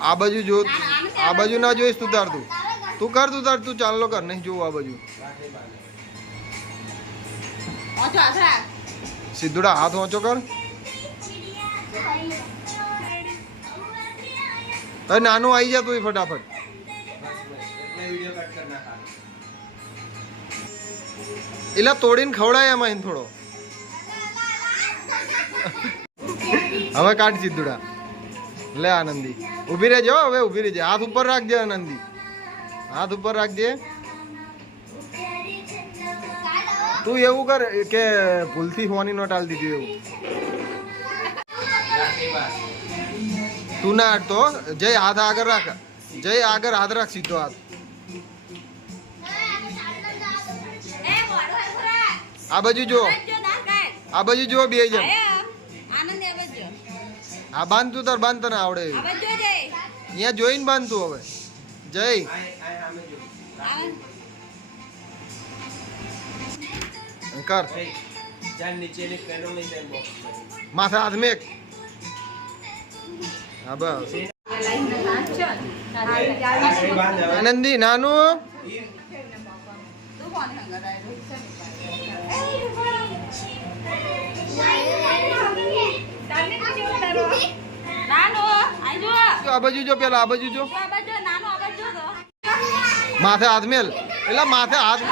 આ બાજુ જો, આ બાજુ ના જોઈશ તું તાર, તું કર, તું ચાલો કર, નહીં જોવું આ બાજુ. સિદ્ધુડા હાથ ઊંચો કર. અરે નાનું આવી જા તું ફટાફટ. એલા તોડીને ખવડાય એમાં થોડો. હવે કાઢ સિદ્ધુડા. લે આનંદી ઊભી રહેજો, હવે ઊભી રહેજે. હાથ ઉપર રાખજે આનંદી, હાથ ઉપર રાખજે. તું એવું કર કે ભૂલથી હોવાની નોટ આલી દીધી એવું. તું ના અડતો. જય હાથ આગળ રાખ, જય આગળ હાથ રાખ, સીધો હાથ. આ બાજુ જો, આ બાજુ જો બે જણ. હા બાંધ તું તાર, બાંધ તને આવડે. અહીંયા જોઈને બાંધ તું હવે. જય કર. માથે હાથ મેક. હા બસ. આનંદી નાનું. આ બાજુ જો, પેલા આ બાજુ જો. માથે હાથ મેલ, એટલે માથે હાથ.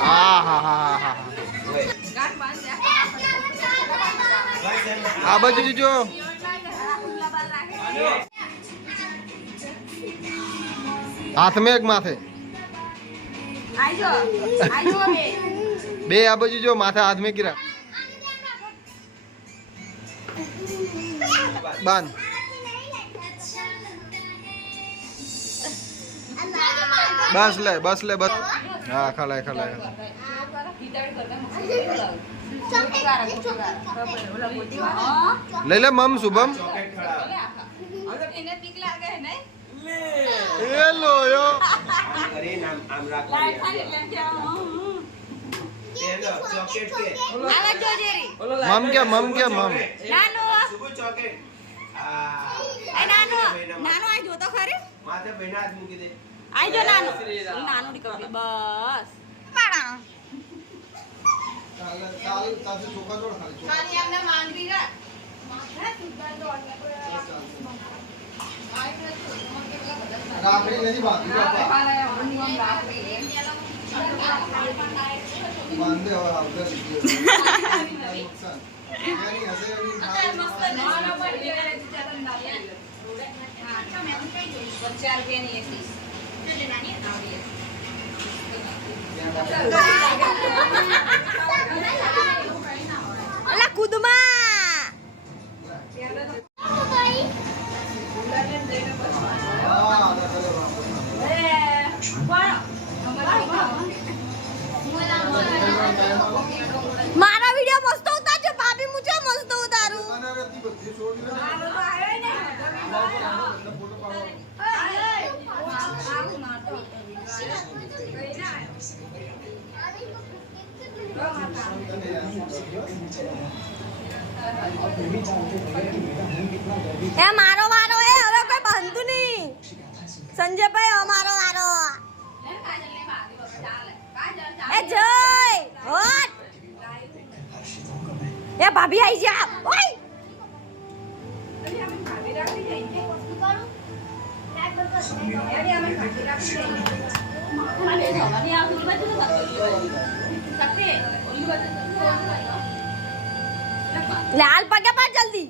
હા હા હા હા. આ બાજુ જો. હાથ મેક માથે. બે આ બાજુ જો, માથે હાથ મેકી રાખ. બાંધ. બસ લે, બસ લે, બસ. હા ખલાય ખલાય. લઈ લે મમ શુભમ. હેલો યો. મમ કે મમ કે મમ. માથે બહેના હાથ મૂકી દે. આઈ જો નાનો, નાનો દીકરો બસ. પાણા ચાલ ચાલ તાસે ચોકા જોડ ખાલી. ખાલી આમને માંગરી રાખ. રાખડી નથી બાંધી બાપા. બાંધે હવે આવશે સીધી. નુકસાન यानी हसे यानी મસ્ત નાનો પડી ગયો રે ચાલન ના. ₹4 ની એક પીસ. નાની આવડી. અલા કુદમાં. મારા વિડિયો મસ્ત ઉતારજો ભાભી, મુજે મસ્ત ઉતારું. એ મારો વારો એ હવે કોઈ બંધુ નહીં. સંજયભાઈ અમારો વારો. એ જય હોટ. એ ભાભી આઈ જા. ઓય લાલ પગે પાડ જલ્દી.